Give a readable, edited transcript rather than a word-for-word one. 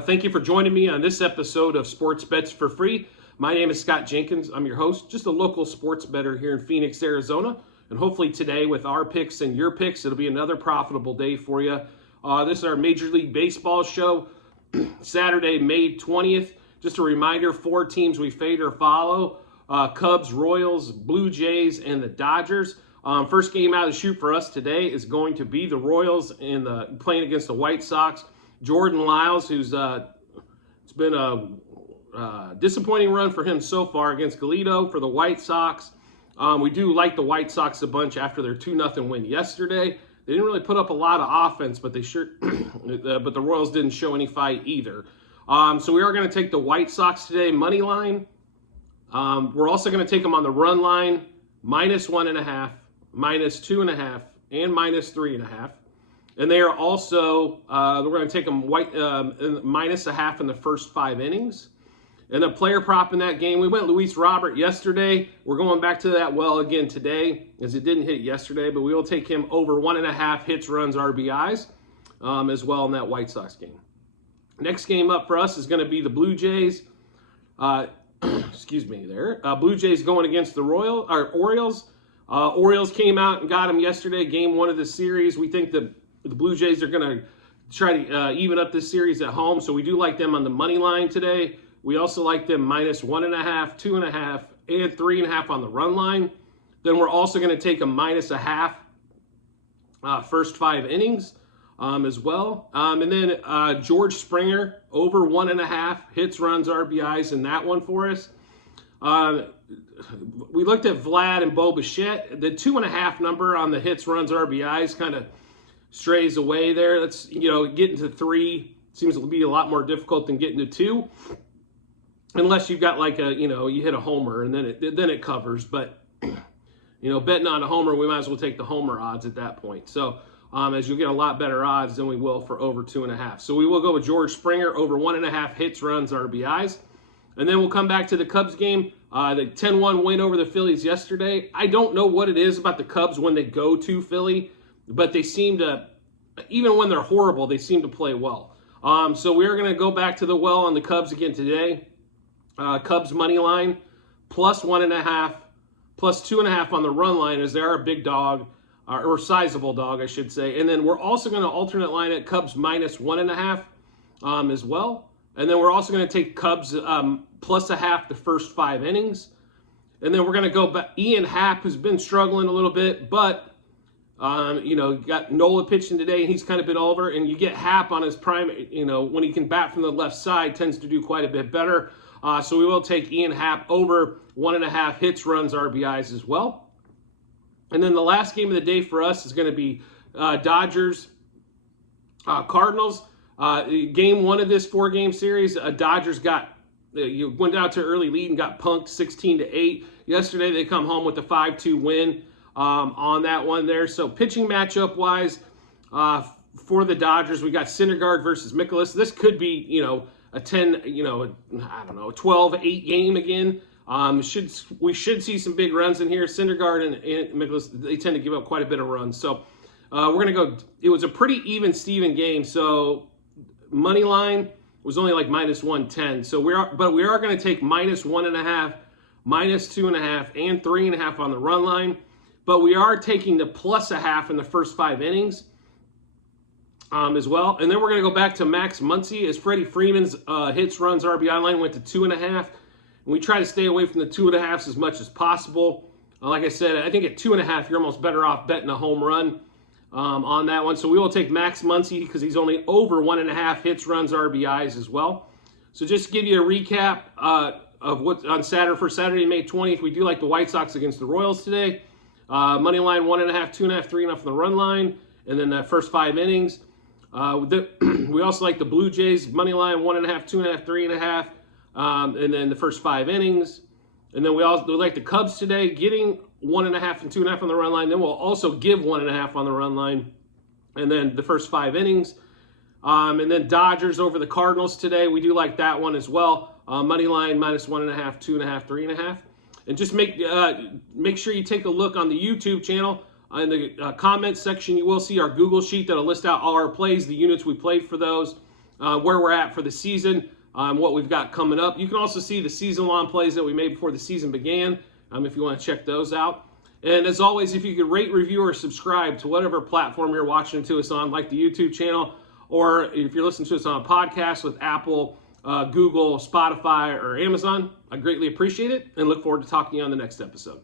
Thank you for joining me on this episode of Sports Bets for Free. My name is Scott Jenkins. I'm your host, just a local sports bettor here in Phoenix, Arizona. And hopefully today with our picks and your picks, it'll be another profitable day for you. This is our Major League Baseball show, Saturday, May 20th. Just a reminder, 4 teams we fade or follow. Cubs, Royals, Blue Jays, and the Dodgers. First game out of the chute for us today is going to be the Royals playing against the White Sox. Jordan Lyles, it's been a disappointing run for him so far against Galito for the White Sox. We do like the White Sox a bunch after their 2-0 win yesterday. They didn't really put up a lot of offense, but they sure, but the Royals didn't show any fight either. So we are going to take the White Sox today, money line. We're also going to take them on the run line, -1.5, -2.5, and -3.5. And they are also, we're going to take them -0.5 in the first 5 innings. And the player prop in that game, we went Luis Robert yesterday. We're going back to that well again today, as it didn't hit yesterday, but we will take him over 1.5 hits, runs, RBIs as well in that White Sox game. Next game up for us is going to be the Blue Jays. Blue Jays going against the Orioles. Orioles came out and got them yesterday, game 1 of the series. We think the Blue Jays are going to try to even up this series at home, so we do like them on the money line today. We also like them -1.5, 2.5, and 3.5 on the run line. Then we're also going to take them -0.5 first 5 innings as well. And then George Springer over 1.5 hits, runs, RBIs in that one for us. We looked at Vlad and Bo Bichette. The 2.5 number on the hits, runs, RBIs kind of strays away there. That's, getting to 3 seems to be a lot more difficult than getting to 2. Unless you've got like you hit a homer and then it covers. But, betting on a homer, we might as well take the homer odds at that point. So, as you'll get a lot better odds than we will for over 2.5. So we will go with George Springer over 1.5 hits, runs, RBIs. And then we'll come back to the Cubs game. The 10-1 win over the Phillies yesterday. I don't know what it is about the Cubs when they go to Philly, but they seem to, even when they're horrible, they seem to play well. So we're going to go back to the well on the Cubs again today. Cubs money line, +1.5, +2.5 on the run line, as they are a big dog, or sizable dog, I should say. And then we're also going to alternate line at Cubs -1.5 as well. And then we're also going to take Cubs +0.5 the first 5 innings. And then we're going to go back. Ian Happ has been struggling a little bit, but got Nola pitching today, and he's kind of been over. And you get Happ on his prime, when he can bat from the left side, tends to do quite a bit better. So we will take Ian Happ over 1.5 hits, runs, RBIs as well. And then the last game of the day for us is going to be Dodgers, Cardinals. Game 1 of this 4-game series, Dodgers went out to an early lead and got punked 16-8. Yesterday they come home with a 5-2 win on that one there. So pitching matchup wise for the Dodgers, we got Syndergaard versus Mikolas. This could be a 12-8 game again. We should see some big runs in here. Syndergaard and Mikolas, they tend to give up quite a bit of runs. So we're going to go. It was a pretty even Steven game. So money line was only like -110. So we are going to take -1.5, -2.5, and 3.5 on the run line. But we are taking the +0.5 in the first 5 innings as well. And then we're going to go back to Max Muncy as Freddie Freeman's hits, runs, RBI line went to 2.5. And we try to stay away from the 2.5s as much as possible. Like I said, I think at 2.5, you're almost better off betting a home run on that one. So we will take Max Muncy because he's only over 1.5 hits, runs, RBIs as well. So just to give you a recap of what's on Saturday, May 20th, we do like the White Sox against the Royals today. Money line 1.5, 2.5, 3.5 on the run line, and then the first 5 innings. We also like the Blue Jays money line 1.5, 2.5, 3.5, and then the first 5 innings. And then we like the Cubs today, getting 1.5 and 2.5 on the run line. Then we'll also give 1.5 on the run line, and then the first 5 innings. And then Dodgers over the Cardinals today. We do like that one as well. Money line -1.5, 2.5, 3.5. And just make sure you take a look on the YouTube channel. In the comments section, you will see our Google sheet that'll list out all our plays, the units we played for those. where we're at for the season, what we've got coming up. You can also see the season-long plays that we made before the season began, if you want to check those out. And as always, if you could rate, review, or subscribe to whatever platform you're watching to us on, like the YouTube channel, or if you're listening to us on a podcast with Apple, Google, Spotify, or Amazon, I greatly appreciate it and look forward to talking to you on the next episode.